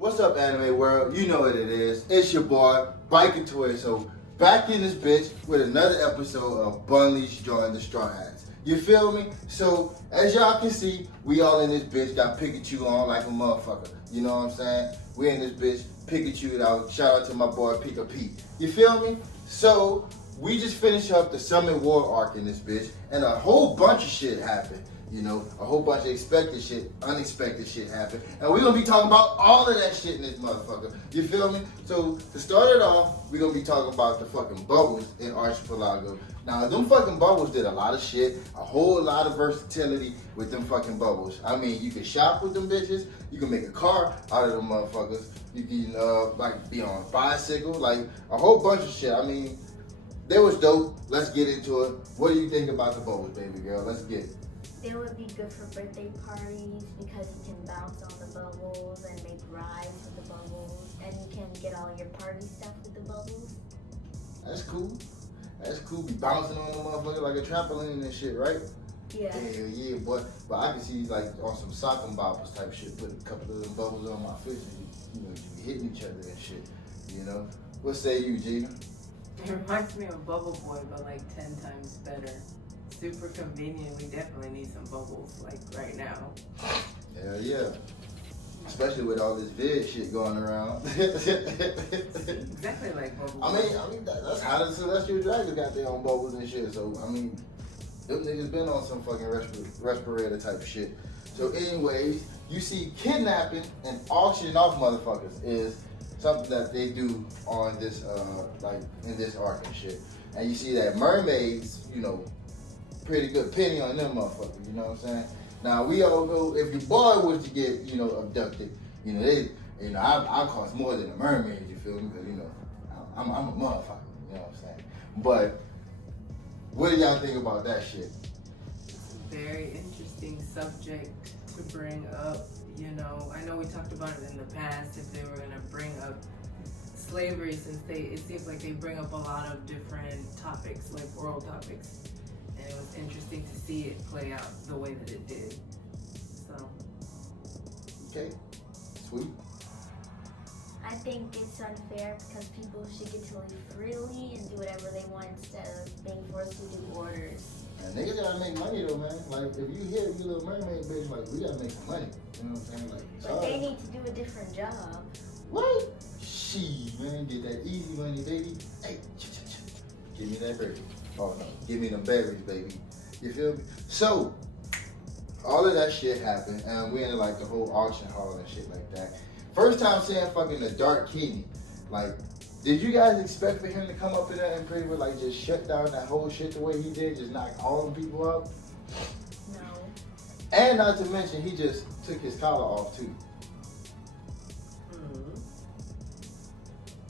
What's up, anime world? You know what it is. It's your boy, Biker Toy. So, back in this bitch with another episode of Bunley's Join the Strawhats. You feel me? So, as y'all can see, we all in this bitch got Pikachu on like a motherfucker. You know what I'm saying? We in this bitch, Pikachu'd out. Shout out to my boy, Pika Pete. You feel me? So, we just finished up the Summon War arc in this bitch, and a whole bunch of shit happened. You know, a whole bunch of expected shit, unexpected shit happened. And we're going to be talking about all of that shit in this motherfucker. You feel me? So, to start it off, we're going to be talking about the fucking bubbles in Archipelago. Now, them fucking bubbles did a lot of shit, a whole lot of versatility with them fucking bubbles. I mean, you can shop with them bitches. You can make a car out of them motherfuckers. You can, like, be on a bicycle. Like, a whole bunch of shit. I mean, they was dope. Let's get into it. What do you think about the bubbles, baby girl? Let's get it. It would be good for birthday parties because you can bounce on the bubbles and make rides with the bubbles, and you can get all your party stuff with the bubbles. That's cool. That's cool. Be bouncing on the motherfucker like a trampoline and shit, right? Yeah. Hell yeah, boy. But I can see like on some sock and boppers type shit, put a couple of them bubbles on my fish and you be hitting each other and shit. You know? What say you, Gina? It reminds me of Bubble Boy, but like 10 times better. Super convenient. We definitely need some bubbles like right now. Hell yeah. Especially with all this vid shit going around. Exactly like Bubble Boy. I mean that's how the Celestial Dragons got their own bubbles and shit. So I mean, them niggas been on some fucking respirator type shit. So anyways, you see kidnapping and auctioning off motherfuckers is something that they do on this like in this arc and shit. And you see that mermaids, you know, pretty good penny on them motherfuckers, you know what I'm saying? Now we all know if your boy was to get, you know, abducted, you know, I cost more than a mermaid, you feel me? Because, you know, I'm a motherfucker, you know what I'm saying? But what do y'all think about that shit? It's a very interesting subject to bring up. You know, I know we talked about it in the past if they were gonna bring up slavery, since it seems like they bring up a lot of different topics, like world topics. And it was interesting to see it play out the way that it did. So. Okay, sweet. I think it's unfair because people should get to live freely and do whatever they want instead of being forced to do orders. And niggas gotta make money though, man. Like, if you hit you little mermaid bitch, like, we gotta make some money. You know what I'm saying? Like, But they need to do a different job. What? She, man, get that easy money, baby. Hey, give me that berry. Oh no, give me them berries, baby. You feel me? So, all of that shit happened, and we in like the whole auction hall and shit like that. First time seeing fucking the Dark Kidney. Like, did you guys expect for him to come up in there and pretty much like just shut down that whole shit the way he did, just knock all them people out? No. And not to mention, he just took his collar off too.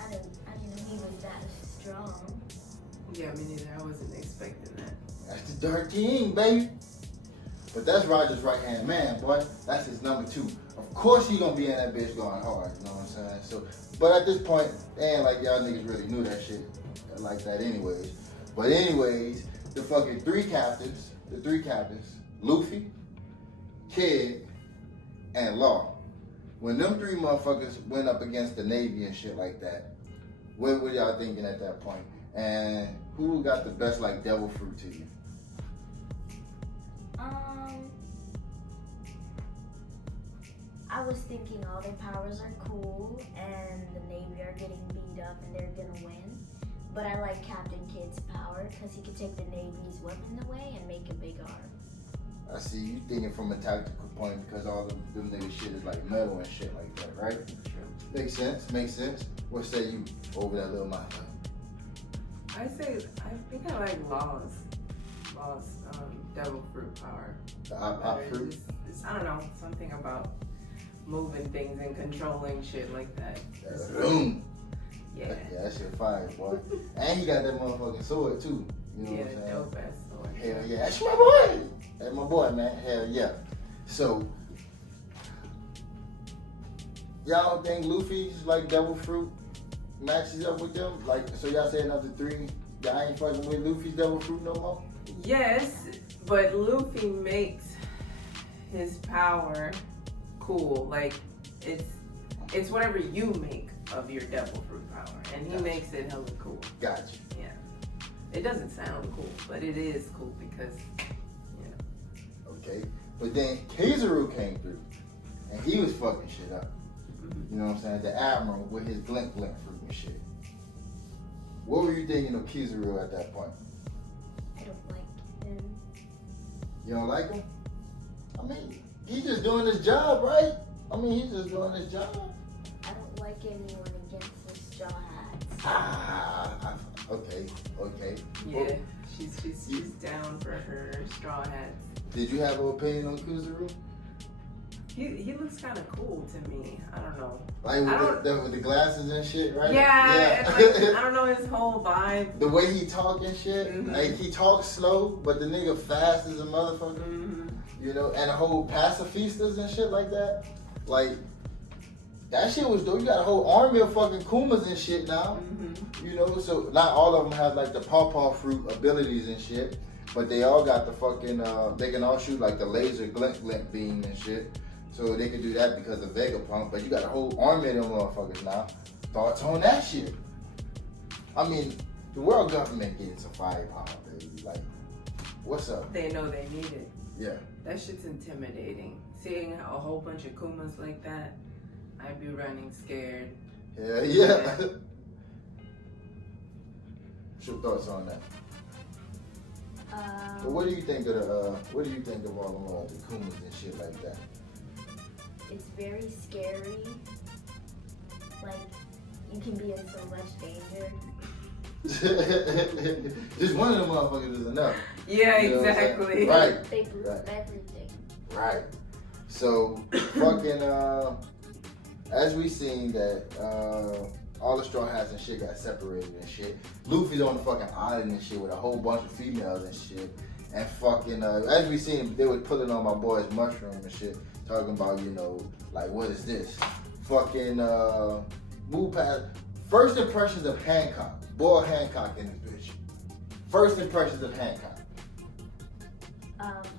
I didn't know he was that strong. Yeah, me neither. I wasn't expecting that. That's the Dark King, baby. But that's Roger's right-hand man, boy. That's his number 2. Of course he gonna be in that bitch going hard, you know what I'm saying? So, but at this point, they ain't like y'all niggas really knew that shit like that anyways. But anyways, the fucking 3 captains, Luffy, Kid, and Law. When them 3 motherfuckers went up against the Navy and shit like that, what were y'all thinking at that point? And who got the best like devil fruit to you? I was thinking all their powers are cool and the Navy are getting beat up and they're gonna win. But I like Captain Kidd's power because he could take the Navy's weapons away and make a big arm. I see you thinking from a tactical point because all them nigga shit is like metal and shit like that, right? Makes sense. What say you over that little mouth? I think I like Law's devil fruit power. The hot fruit? I don't know, something about moving things and controlling shit like that. Boom. Yeah. Yeah, that shit fire, boy. And he got that motherfucking sword too. You know what I'm saying? Dope ass sword. Hell yeah, that's my boy. That's my boy, man. Hell yeah. So, y'all don't think Luffy's like devil fruit matches up with them? Like, so y'all saying of the 3, y'all ain't fucking with Luffy's devil fruit no more? Yes, but Luffy makes his power cool. Like, it's it's whatever you make of your devil fruit power, and he makes it hella cool. Gotcha. Yeah. It doesn't sound cool, but it is cool because, Okay. But then Kizaru came through, and he was fucking shit up. You know what I'm saying? The Admiral with his blink fruit and shit. What were you thinking of Kizaru at that point? I don't like him. You don't like him? I mean, he's just doing his job, right? I mean, he's just doing his job. I don't like anyone against the Straw Hats. Okay. yeah, she's down for her Straw Hats. Did you have an opinion on Kizaru? He looks kind of cool to me. I don't know. Like with the glasses and shit, right? Yeah. Like, I don't know his whole vibe. The way he talk and shit. Mm-hmm. Like he talks slow, but the nigga fast as a motherfucker. Mm-hmm. You know, and the whole pacifistas and shit like that. Like, that shit was dope. You got a whole army of fucking Kumas and shit now. Mm-hmm. You know, so not all of them have like the pawpaw fruit abilities and shit. But they all got the fucking, they can all shoot like the laser glint beam and shit. So they can do that because of Vegapunk. But you got a whole army of them motherfuckers now. Thoughts on that shit? I mean, the world government getting some firepower, baby. Like, what's up? They know they need it. Yeah. That shit's intimidating. Seeing a whole bunch of Kumas like that, I'd be running scared. Yeah. What's your thoughts on that? But what do you think of all the Kumas and shit like that? It's very scary. Like, you can be in so much danger. Just one of them motherfuckers is enough. Yeah, You know what I'm saying? exactly. Right. They blew up everything. Right. So fucking as we seen that all the Straw Hats and shit got separated and shit. Luffy's on the fucking island and shit with a whole bunch of females and shit. And fucking as we seen, they was pulling on my boy's mushroom and shit, talking about, you know, like, what is this? Fucking move past. First impressions of Hancock. Boy, Hancock in this bitch. First impressions of Hancock.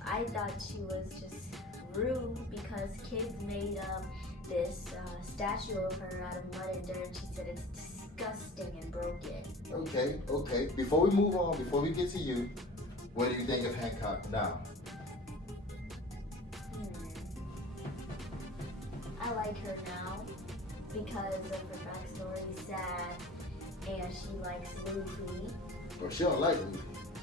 I thought she was just rude because kids made this statue of her out of mud and dirt. She said it's disgusting and broke it. Okay. Before we move on, before we get to you, what do you think of Hancock now? I like her now because of her backstory, sad, and she likes Luffy. Well, she don't like Luffy.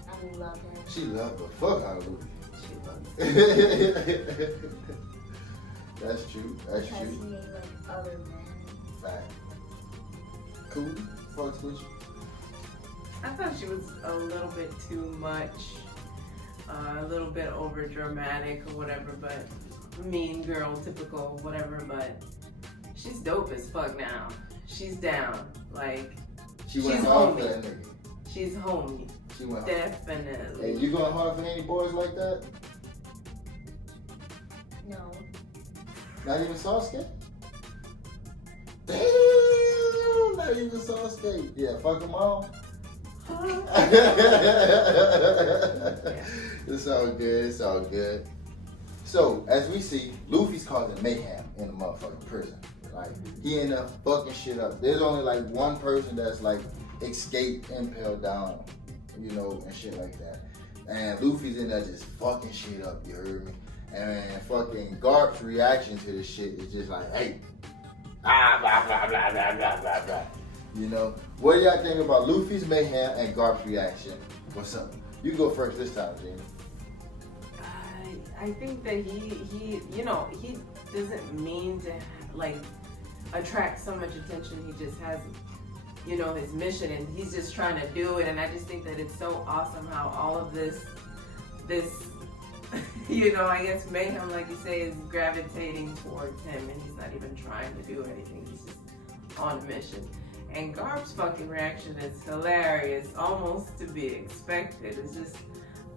I love him. She loved the fuck out of Luffy. She loves That's true. Because he made like other men. Fact. Cool. Fucks with you. I thought she was a little bit too much, a little bit over dramatic or whatever, but mean girl, typical, whatever, but she's dope as fuck now. She's down. Like, She went she's hard for homie. that nigga. She's homie. She went hard. Definitely. Hey, you going hard for any boys like that? No. Not even Sasuke? Damn! Not even Sasuke. Yeah, fuck them all. It's all good. It's all good. So, as we see, Luffy's causing mayhem in the motherfucking prison. Like, he ended up fucking shit up. There's only like one person that's like escaped, impaled down, you know, and shit like that. And Luffy's in there just fucking shit up, you heard me? And fucking Garp's reaction to this shit is just like, hey, blah, blah, blah, blah, blah, blah, blah. You know? What do y'all think about Luffy's mayhem and Garp's reaction? What's up? You go first this time, Jamie. I think that he you know, he doesn't mean to like attract so much attention. He just has, you know, his mission and he's just trying to do it. And I just think that it's so awesome how all of this you know, I guess mayhem, like you say, is gravitating towards him and he's not even trying to do anything. He's just on a mission. And Garp's fucking reaction is hilarious, almost to be expected. It's just,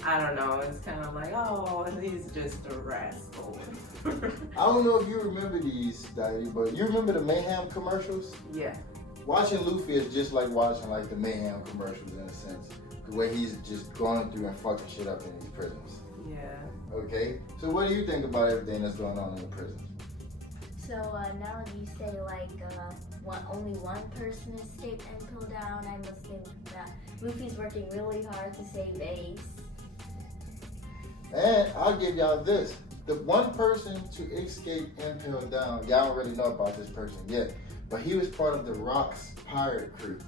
I don't know, it's kind of like, oh, he's just a rascal. I don't know if you remember these, Daddy, but you remember the Mayhem commercials? Yeah. Watching Luffy is just like watching like the Mayhem commercials in a sense, the way he's just going through and fucking shit up in these prisons. Yeah. Okay, so what do you think about everything that's going on in the prisons? So now that you say like only one person escaped Impel Down, I must think that Luffy's working really hard to save Ace. And I'll give y'all this. The one person to escape Impel Down, y'all don't really know about this person yet, but he was part of the Rock's pirate crew.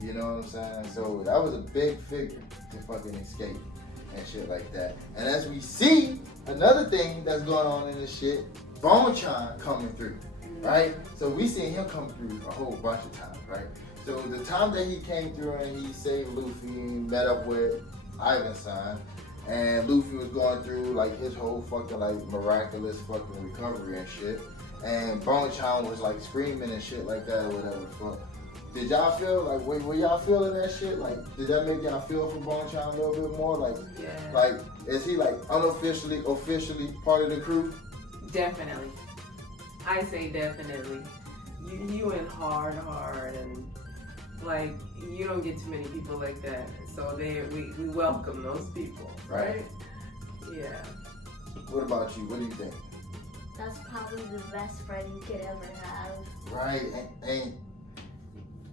You know what I'm saying? So that was a big figure to fucking escape and shit like that. And as we see, another thing that's going on in this shit, Bonchan coming through, right? So we seen him come through a whole bunch of times, right? So the time that he came through and he saved Luffy, met up with Ivan-san, and Luffy was going through like his whole fucking like miraculous fucking recovery and shit. And Bonchan was like screaming and shit like that or whatever the fuck. Did y'all feel like were y'all feeling that shit? Like, did that make y'all feel for Bonchan a little bit more? Like, Yeah. like is he like officially part of the crew? Definitely. I say definitely. You went hard, and like you don't get too many people like that. So we welcome those people, right? Yeah. What about you? What do you think? That's probably the best friend you could ever have. Right, and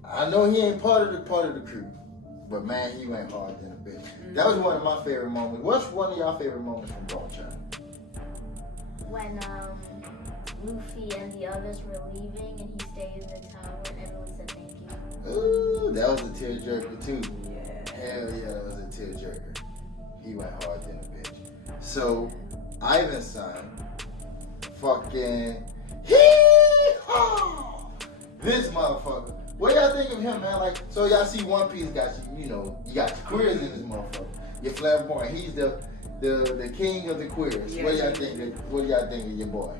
I know he ain't part of the crew, but man, he went hard than a bitch. Mm-hmm. That was one of my favorite moments. What's one of y'all favorite moments from Bonchan? When Luffy and the others were leaving and he stayed in the tower and everyone said thank you. Ooh, that was a tearjerker too. Yeah. Hell yeah, that was a tearjerker. He went hard than a bitch. So, Ivan-san, fucking this motherfucker. What y'all think of him, man? Like, so y'all see One Piece got you know, you got your queers in this motherfucker. You're flamboyant. He's the king of the queers. Yeah, what do y'all think? What do y'all think of your boy?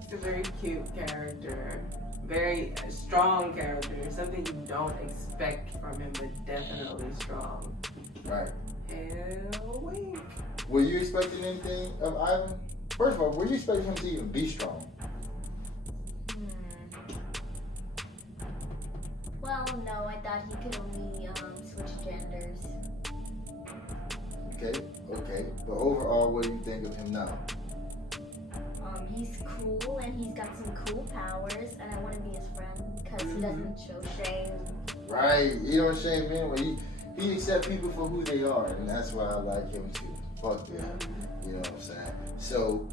He's a very cute character, very strong character. Something you don't expect from him, but definitely strong. Right. Hell wait. Were you expecting anything of Ivan? First of all, were you expecting him to even be strong? Well, no, I thought he could only switch genders. Okay. But overall, what do you think of him now? He's cool and he's got some cool powers, and I want to be his friend because he doesn't show shame. Right. He don't shame men. He accepts people for who they are, and that's why I like him too. Fuck yeah. You know what I'm saying? So,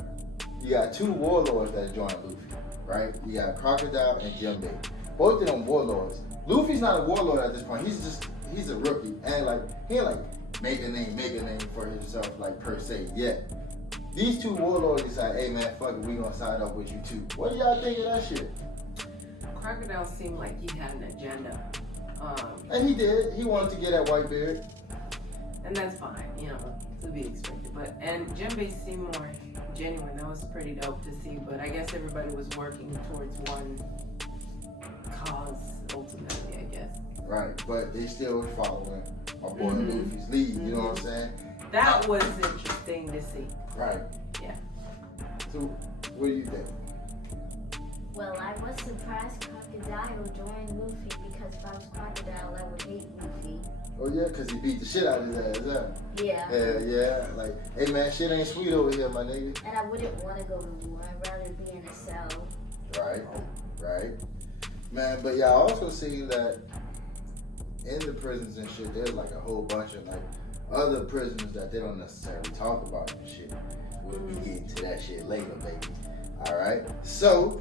you got two warlords that joined Luffy, right? You got Crocodile and Jimbei. Both of them warlords. Luffy's not a warlord at this point. He's a rookie, and like he ain't like make a name for himself like per se yet. These two warlords decide, hey man, fuck it, we gonna sign up with you too. What do y'all think of that shit? Crocodile seemed like he had an agenda. And he did. He wanted to get that white beard. And that's fine, you know, to be expected. And Jimbei seemed more genuine. That was pretty dope to see. But I guess everybody was working towards one cause ultimately, I guess. Right, but they still were following my boy Luffy's lead. You know what I'm saying? That was interesting to see. Right. Yeah. So, what do you think? Well, I was surprised Crocodile joined Luffy because if I was Crocodile, I would hate Luffy. Oh yeah, cause he beat the shit out of his ass, huh? Yeah. Yeah. Like, hey man, shit ain't sweet over here, my nigga. And I wouldn't want to go to war. I'd rather be in a cell. Right. Man, but y'all also see that in the prisons and shit, there's like a whole bunch of like other prisoners that they don't necessarily talk about and shit. We'll be getting to that shit later, baby. Alright? So,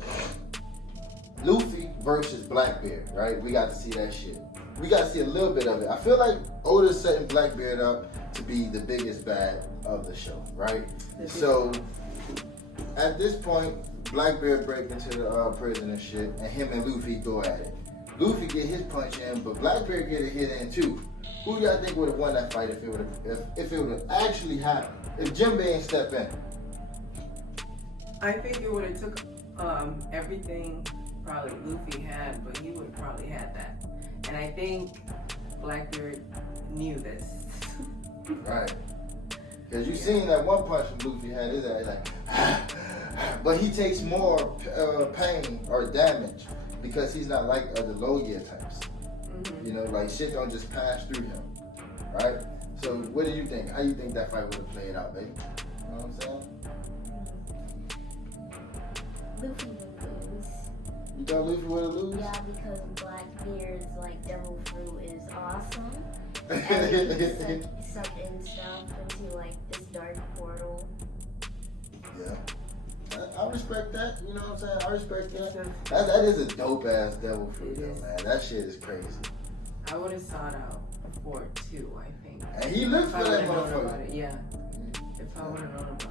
Luffy versus Blackbeard, right? We got to see that shit. We got to see a little bit of it. I feel like Oda's setting Blackbeard up to be the biggest bad of the show, right? So, at this point, Blackbeard break into the prison and shit, and him and Luffy go at it. Luffy get his punch in, but Blackbeard get a hit in too. Who do y'all think would have won that fight if it would have actually happened? If Jimbei ain't step in? I think it would have took everything probably Luffy had, but he would have probably had that. And I think Blackbeard knew this. Right. Because you seen that one punch Luffy had his ass like, but he takes more pain or damage because he's not like other low gear types. You know, like shit don't just pass through him. Right? So what do you think? How you think that fight would have played out, baby? You know what I'm saying? Luffy would lose. You thought Luffy would have lose? Yeah, because Blackbeard's like devil fruit is awesome. And it sucked in stuff into like this dark portal. Yeah. I respect that. You know what I'm saying? I respect that. That is a dope ass devil fruit, though, man. That shit is crazy. I would have sought out for it too, I think. And he looked If for I that would have known motherfucker. about it, yeah. If I would have known about